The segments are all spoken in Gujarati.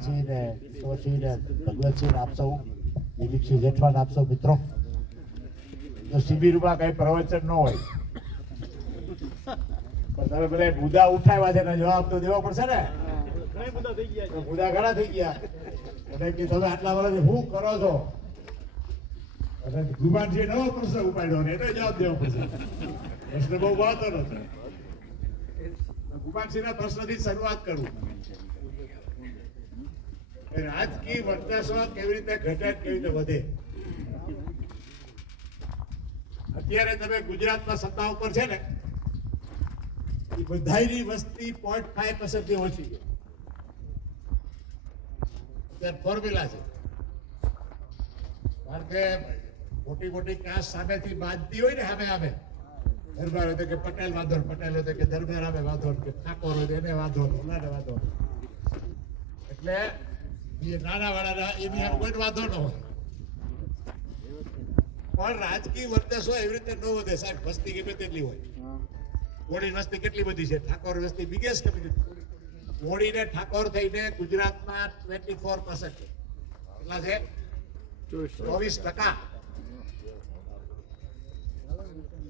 ગુમાનસિંહ ને કિશોરસિંહ ને ભગવતસિંહ આપ સૌ દિલીપસિંહ જેઠવાન આપ સૌ મિત્રો. તો શિબિરમાં કઈ પ્રવચન ન હોય. પણ તમે બધા મુદ્દા ઉઠાવ્યા છે જવાબ તો દેવો પડશે ને. મુદ્દા ઘણા થઈ ગયા. એટલે કે તમે આટલા વર્ષ શું કરો છો? અને ગુમાનસિંહ નવો પ્રશ્ન ઉપાડ્યો ને એનો જવાબ દેવો પડશે. પ્રશ્ન બહુ વાતો નથી ગુમાનસિંહના પ્રશ્નથી શરૂઆત કરું. રાજકીય વર્ચસ્વ કેવી રીતે ઘટે કેવી રીતે વધે? અત્યારે તમે ગુજરાતમાં સત્તા ઉપર છે ને, એ બધાની વસ્તી પોઈન્ટ ફાઈવ પર્સન્ટથી ઓછી છે. અત્યારે ફોર્મ્યુલા છે. કારણ કે મોટી મોટી કાસ સામેથી બાંધતી હોય ને સામે સામે, દરબાર હોય કે પટેલ વાંધો, પટેલ હોય કે દરબાર આવે વાંધો, કે ઠાકોર હોય એને વાંધો ઓલાને વાંધો. એટલે નાના વાળાના એની કોઈ વાંધો ન હોય. પણ રાજકીય વર્ચસ્વ એવી રીતે ન વધે. સાહેબ, વસ્તી ગમે તેટલી હોય. કોળી વસ્તી કેટલી બધી છે? ઠાકોર વસ્તી બિગેસ્ટ કમ્યુનિટી કોળી ને ઠાકોર થઈને ગુજરાતમાં ટ્વેન્ટી ફોર પર્સન્ટ કેટલા છે? ચોવીસ ટકા.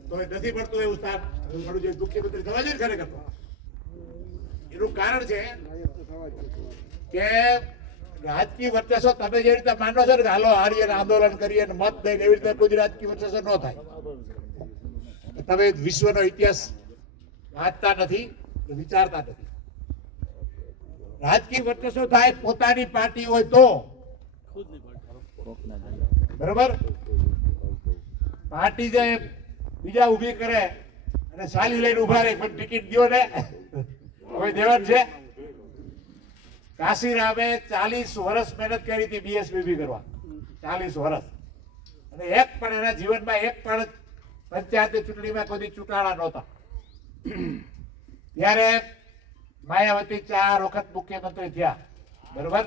તો એ નથી પડતું એવું સ્થાન ઘણું જે મુખ્યમંત્રી થવા જોઈએ ખરેખર એનું કારણ છે કે રાજકીય વર્ચસ્વ તમે જે રીતે માનો છો ને કે હાલો હારીએ આંદોલન કરીએ ને મત દઈને એવી રીતે કોઈ રાજકીય વર્ચસ્વ ન થાય. તમે વિશ્વનો ઇતિહાસ વાંચતા નથી વિચારતા નથી. રાજકીય વર્ચસ્વ થાય પોતાની પાર્ટી હોય તો. બરોબર? પાર્ટી જે બીજા ઊભી કરે અને સાલી લઈને ઊભા રહે, પણ ટિકિટ દો ને. હવે દેવાનું છે. કાશીરામે ચાલીસ વર્ષ મહેનત કરી હતી બીએસપીબી કરવા. ચાલીસ વર્ષ. અને એક પણ એના જીવનમાં એક પણ પંચાયત ચૂંટણીમાં કોઈ ચૂંટાણા નહોતા. ત્યારે માયાવતી ચાર વખત મુખ્યમંત્રી થયા. બરોબર?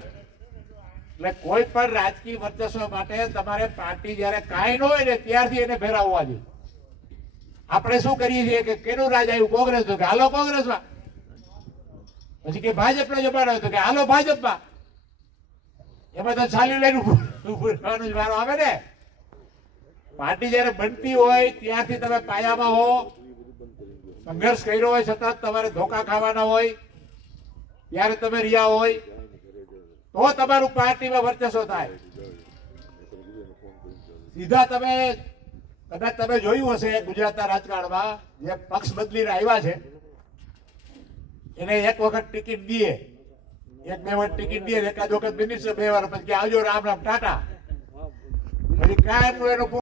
એટલે કોઈ પણ રાજકીય વર્ચસ્વ માટે તમારે પાર્ટી જ્યારે કાંઈ ન હોય ને ત્યારથી એને ફેરવવા જોઈએ. આપણે શું કરીએ છીએ કે કેનું રાજ આવ્યું? કોંગ્રેસ હાલો કોંગ્રેસમાં? પછી કે ભાજપનો જમાનો હોય તો કે હાલો ભાજપમાં. એમાં તો ચાલ્યું લઈને રહેવાનું જ વારો આવે ને. પાર્ટી જ્યારે બનતી હોય ત્યાંથી તમે પાયામાં હો. સંઘર્ષ કર્યો હોય સતત તમારે ધોકા ખાવાના હોય. ત્યારે તમે રહ્યા હોય. તો તમારું પાર્ટીમાં વર્ચસ્વ થાય. સીધા તમે, કદાચ તમે જોયું હશે ગુજરાતના રાજકારણમાં, જે પક્ષ બદલીને આવ્યા છે. એને એક વખત ટિકિટ દીએ એક બે વખત ટિકિટ દઈએ એકાદ વખત મિનિસ્ટર બે વાર પછી આવજો રામ રામ, ટાટા. પછી કાયમ એનું